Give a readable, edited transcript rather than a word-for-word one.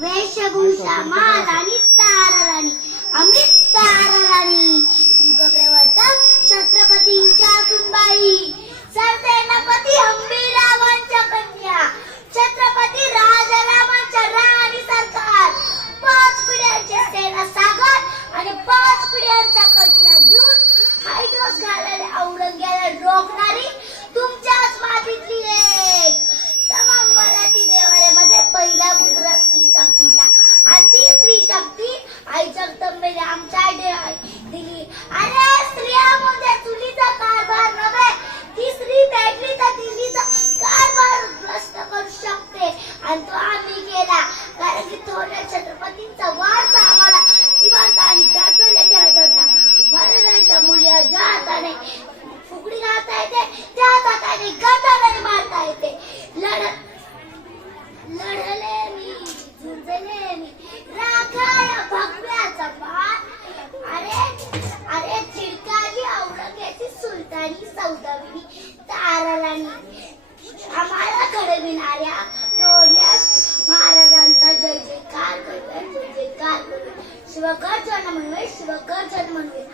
वेशभूषा महाराणी ताराराणी अमृत ताराराणी युगप्रवर्तक छत्रपतींच्या सुनबाई सरसेनापती हंबीरावांच्या कन्या छत्रपती राजारामांच्या राणी सरकार 5 पिढ्यांचे सेना सागर आणि 5 पिढ्यांचा कचरा घेऊन हायदोस घालणाऱ्या औरंग्याला रोखणारी तुमच्याच मातीतली एक तमाम मराठी देवाऱ्यामध्ये पहिला पुत्र स्त्री शक्तीचा आणि ती स्त्री शक्ती आई जगदंबेने आमच्या दिली. अरे स्त्रिया म्हणजे चुलीचा कारभार नव्हे, ती स्त्री पेटली तर दिल्लीचा कारभार भ्रष्ट करू शकते आणि तो आम्ही केला. कारण की थोड्या छत्रपतींचा वारसा आम्हाला जिवंत आणि जागलेला ठेवायचा होता. महाराजांच्या मुलीला ज्या हाताने फुगडी घालता येते त्या हाताने गदाने मारता येते. लढले मी झुंजले मी राखाया भगव्याचा मान. अरे चिडकाली औरंग्याची सुलतानी सौदामिनी ताराराणी आम्हाला घडविणाऱ्या थोड्या महाराजांचा जय जयकार करूया, जय जयकार करूया. शिवगर्जन म्हणूया, शिवगर्जन म्हणूया.